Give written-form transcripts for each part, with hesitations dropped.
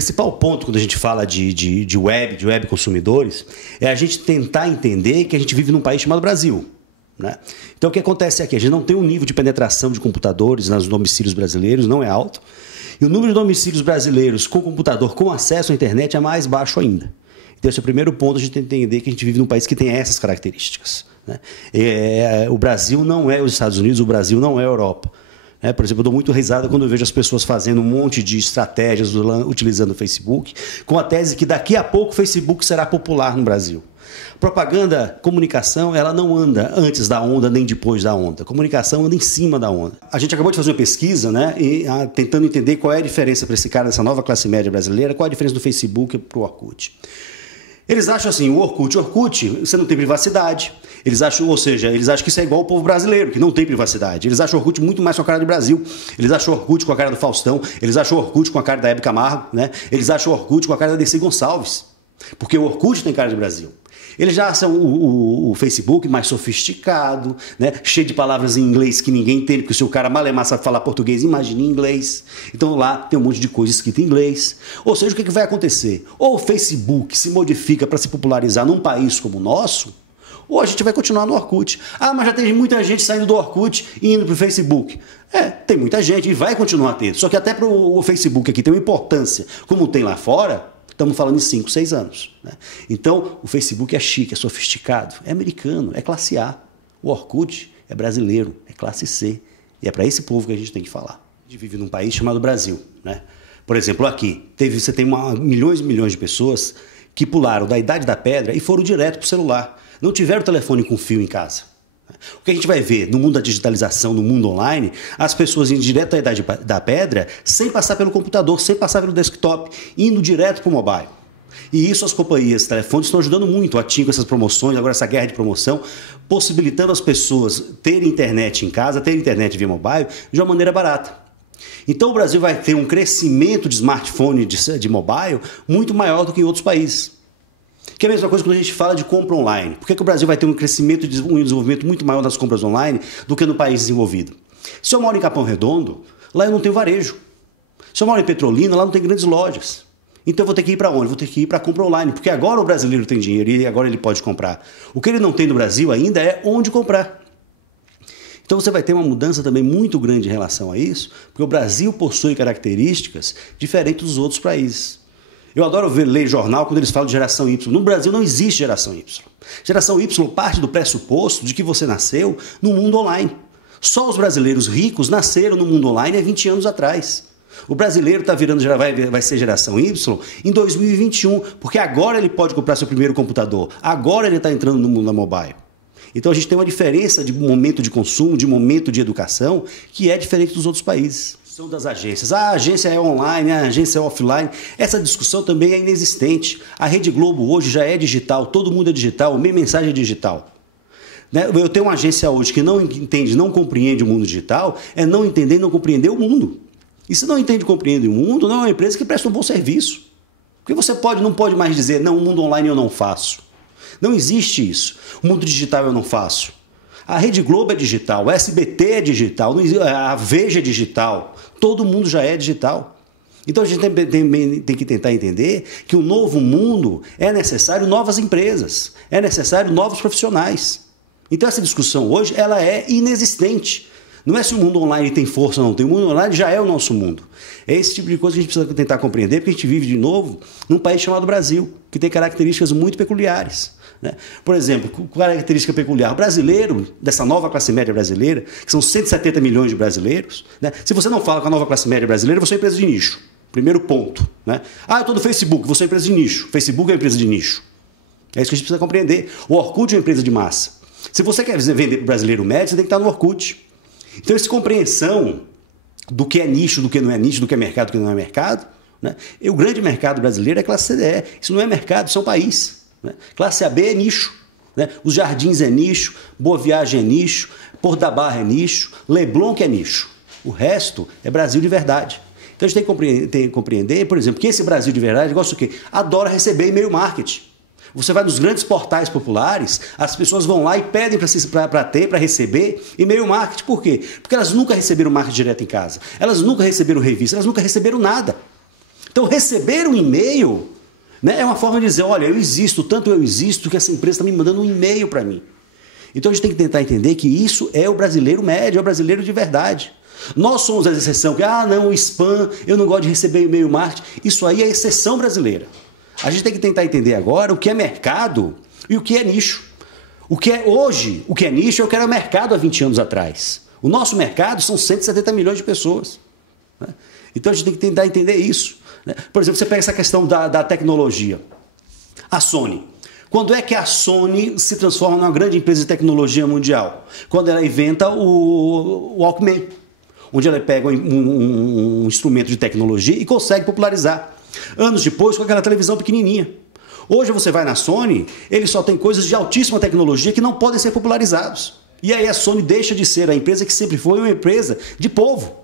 principal ponto quando a gente fala de web consumidores, é a gente tentar entender que a gente vive num país chamado Brasil. Né? Então o que acontece aqui? A gente não tem um nível de penetração de computadores nos domicílios brasileiros, não é alto. E o número de domicílios brasileiros com computador, com acesso à internet, é mais baixo ainda. Então esse é o primeiro ponto, a gente tem que entender que a gente vive num país que tem essas características. Né? O Brasil não é os Estados Unidos, o Brasil não é a Europa. Por exemplo, eu dou muito risada quando eu vejo as pessoas fazendo um monte de estratégias utilizando o Facebook, com a tese que daqui a pouco o Facebook será popular no Brasil. Propaganda, comunicação, ela não anda antes da onda nem depois da onda. A comunicação anda em cima da onda. A gente acabou de fazer uma pesquisa, né, tentando entender qual é a diferença para esse cara dessa nova classe média brasileira, qual é a diferença do Facebook para o Orkut. Eles acham assim, o Orkut, você não tem privacidade. Eles acham que isso é igual ao povo brasileiro, que não tem privacidade. Eles acham o Orkut muito mais com a cara do Brasil. Eles acham o Orkut com a cara do Faustão. Eles acham o Orkut com a cara da Hebe Camargo, né? Eles acham o Orkut com a cara da Dercy Gonçalves. Porque o Orkut tem cara de Brasil. Eles já são o Facebook mais sofisticado, né? Cheio de palavras em inglês que ninguém entende, porque se o cara malemar sabe falar português, imagine em inglês. Então lá tem um monte de coisa escrita em inglês. Ou seja, o que vai acontecer? Ou o Facebook se modifica para se popularizar num país como o nosso, ou a gente vai continuar no Orkut. Ah, mas já tem muita gente saindo do Orkut e indo para o Facebook. Tem muita gente e vai continuar tendo. Só que até para o Facebook aqui tem uma importância, como tem lá fora. Estamos falando em 5, 6 anos. Né? Então, o Facebook é chique, é sofisticado, é americano, é classe A. O Orkut é brasileiro, é classe C. E é para esse povo que a gente tem que falar. A gente vive num país chamado Brasil. Né? Por exemplo, aqui, você tem milhões e milhões de pessoas que pularam da idade da pedra e foram direto para o celular. Não tiveram telefone com fio em casa. O que a gente vai ver no mundo da digitalização, no mundo online, as pessoas indo direto à idade da pedra, sem passar pelo computador, sem passar pelo desktop, indo direto para o mobile. E isso as companhias de telefone estão ajudando muito, a TIM com essas promoções, agora essa guerra de promoção, possibilitando as pessoas terem internet em casa, terem internet via mobile, de uma maneira barata. Então o Brasil vai ter um crescimento de smartphone, de mobile, muito maior do que em outros países. Que é a mesma coisa quando a gente fala de compra online. Por que o Brasil vai ter um crescimento e um desenvolvimento muito maior das compras online do que no país desenvolvido? Se eu moro em Capão Redondo, lá eu não tenho varejo. Se eu moro em Petrolina, lá não tem grandes lojas. Então eu vou ter que ir para onde? Vou ter que ir para a compra online, porque agora o brasileiro tem dinheiro e agora ele pode comprar. O que ele não tem no Brasil ainda é onde comprar. Então você vai ter uma mudança também muito grande em relação a isso, porque o Brasil possui características diferentes dos outros países. Eu adoro ler jornal quando eles falam de geração Y. No Brasil não existe geração Y. Geração Y parte do pressuposto de que você nasceu no mundo online. Só os brasileiros ricos nasceram no mundo online há 20 anos atrás. O brasileiro vai ser geração Y em 2021, porque agora ele pode comprar seu primeiro computador. Agora ele está entrando no mundo da mobile. Então a gente tem uma diferença de momento de consumo, de momento de educação, que é diferente dos outros países. Das agências. A agência é online, a agência é offline. Essa discussão também é inexistente. A Rede Globo hoje já é digital, todo mundo é digital, meia mensagem é digital. Eu tenho uma agência hoje que não entende, não compreende o mundo digital, é não entender e não compreender o mundo. E se não entende e compreende o mundo, não é uma empresa que presta um bom serviço. Porque você não pode mais dizer, não, o mundo online eu não faço. Não existe isso. O mundo digital eu não faço. A Rede Globo é digital, o SBT é digital, a Veja é digital, todo mundo já é digital. Então a gente tem que tentar entender que o novo mundo é necessário novas empresas, é necessário novos profissionais. Então essa discussão hoje ela é inexistente. Não é se o mundo online tem força ou não tem, o mundo online já é o nosso mundo. É esse tipo de coisa que a gente precisa tentar compreender, porque a gente vive de novo num país chamado Brasil, que tem características muito peculiares. Né? Por exemplo, característica peculiar brasileiro, dessa nova classe média brasileira, que são 170 milhões de brasileiros, né? Se você não fala com a nova classe média brasileira, você é uma empresa de nicho. Primeiro ponto. Né? Ah, eu estou no Facebook, você é uma empresa de nicho. Facebook é uma empresa de nicho. É isso que a gente precisa compreender. O Orkut é uma empresa de massa. Se você quer vender para o brasileiro médio, você tem que estar no Orkut. Então, essa compreensão do que é nicho, do que não é nicho, do que é mercado, do que não é mercado, né? E o grande mercado brasileiro é a classe CDE. Isso não é mercado, isso é um país. Né? Classe AB é nicho. Né? Os Jardins é nicho, Boa Viagem é nicho, Porto da Barra é nicho, Leblon que é nicho. O resto é Brasil de verdade. Então a gente tem que compreender, por exemplo, que esse Brasil de verdade gosta do quê? Adora receber e-mail marketing. Você vai nos grandes portais populares, as pessoas vão lá e pedem para receber e-mail marketing. Por quê? Porque elas nunca receberam marketing direto em casa. Elas nunca receberam revista, elas nunca receberam nada. Então, receber um e-mail, né, é uma forma de dizer, olha, eu existo, tanto eu existo que essa empresa está me mandando um e-mail para mim. Então, a gente tem que tentar entender que isso é o brasileiro médio, é o brasileiro de verdade. Nós somos a exceção, que, não, o spam, eu não gosto de receber e-mail marketing. Isso aí é a exceção brasileira. A gente tem que tentar entender agora o que é mercado e o que é nicho. O que é hoje, o que é nicho é o que era mercado há 20 anos atrás. O nosso mercado são 170 milhões de pessoas. Né? Então a gente tem que tentar entender isso. Né? Por exemplo, você pega essa questão da tecnologia. A Sony. Quando é que a Sony se transforma numa grande empresa de tecnologia mundial? Quando ela inventa o Walkman, onde ela pega um instrumento de tecnologia e consegue popularizar. Anos depois, com aquela televisão pequenininha. Hoje você vai na Sony, ele só tem coisas de altíssima tecnologia que não podem ser popularizados. E aí a Sony deixa de ser a empresa que sempre foi uma empresa de povo.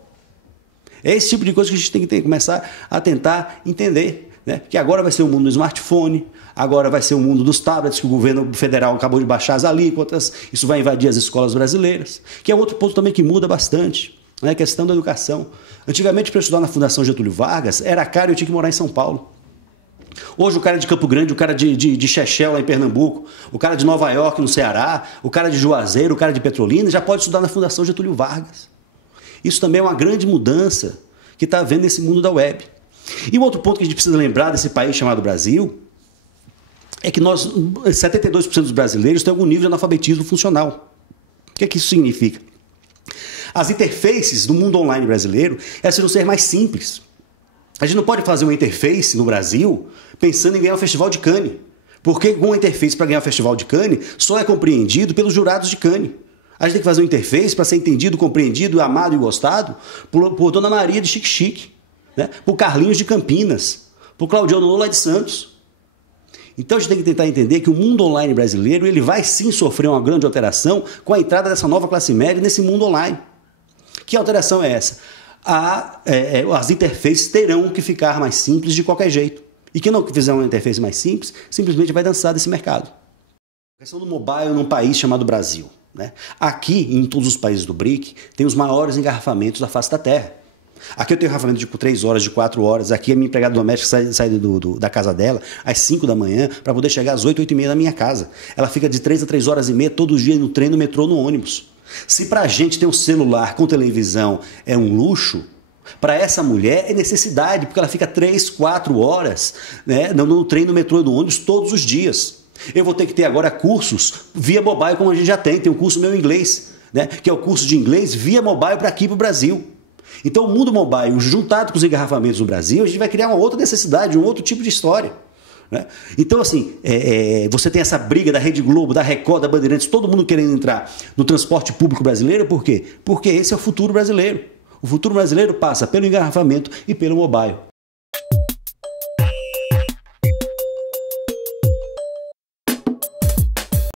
É esse tipo de coisa que a gente tem que começar a tentar entender. Né? Que agora vai ser o mundo do smartphone, agora vai ser o mundo dos tablets, que o governo federal acabou de baixar as alíquotas, isso vai invadir as escolas brasileiras, que é outro ponto também que muda bastante. A questão da educação. Antigamente, para estudar na Fundação Getúlio Vargas, era caro e eu tinha que morar em São Paulo. Hoje, o cara de Campo Grande, o cara de Chechel, lá em Pernambuco, o cara de Nova York, no Ceará, o cara de Juazeiro, o cara de Petrolina, já pode estudar na Fundação Getúlio Vargas. Isso também é uma grande mudança que está havendo nesse mundo da web. E um outro ponto que a gente precisa lembrar desse país chamado Brasil é que 72% dos brasileiros têm algum nível de analfabetismo funcional. O que é que isso significa? As interfaces do mundo online brasileiro, elas precisam ser mais simples. A gente não pode fazer uma interface no Brasil pensando em ganhar o Festival de Cannes. Porque uma interface para ganhar o Festival de Cannes só é compreendido pelos jurados de Cannes. A gente tem que fazer uma interface para ser entendido, compreendido, amado e gostado por Dona Maria de Xique-Xique, né? Por Carlinhos de Campinas, por Claudiano Lola de Santos. Então a gente tem que tentar entender que o mundo online brasileiro ele vai sim sofrer uma grande alteração com a entrada dessa nova classe média nesse mundo online. Que alteração é essa? As interfaces terão que ficar mais simples de qualquer jeito. E quem não fizer uma interface mais simples, simplesmente vai dançar desse mercado. A questão do mobile num país chamado Brasil. Né? Aqui, em todos os países do BRIC, tem os maiores engarrafamentos da face da Terra. Aqui eu tenho engarrafamento de 3 horas, de 4 horas. Aqui a minha empregada doméstica sai da casa dela às 5 da manhã para poder chegar às 8, 8 e meia na minha casa. Ela fica de 3 a 3 horas e meia todos os dias no trem, no metrô, no ônibus. Se para a gente ter um celular com televisão é um luxo, para essa mulher é necessidade, porque ela fica 3, 4 horas, né, no trem, no metrô e no ônibus todos os dias. Eu vou ter que ter agora cursos via mobile, como a gente já tem um curso meu em inglês, né, que é o curso de inglês via mobile para aqui para o Brasil. Então o mundo mobile, juntado com os engarrafamentos no Brasil, a gente vai criar uma outra necessidade, um outro tipo de história. Né? Então, assim, você tem essa briga da Rede Globo, da Record, da Bandeirantes, todo mundo querendo entrar no transporte público brasileiro, por quê? Porque esse é o futuro brasileiro. O futuro brasileiro passa pelo engarrafamento e pelo mobile.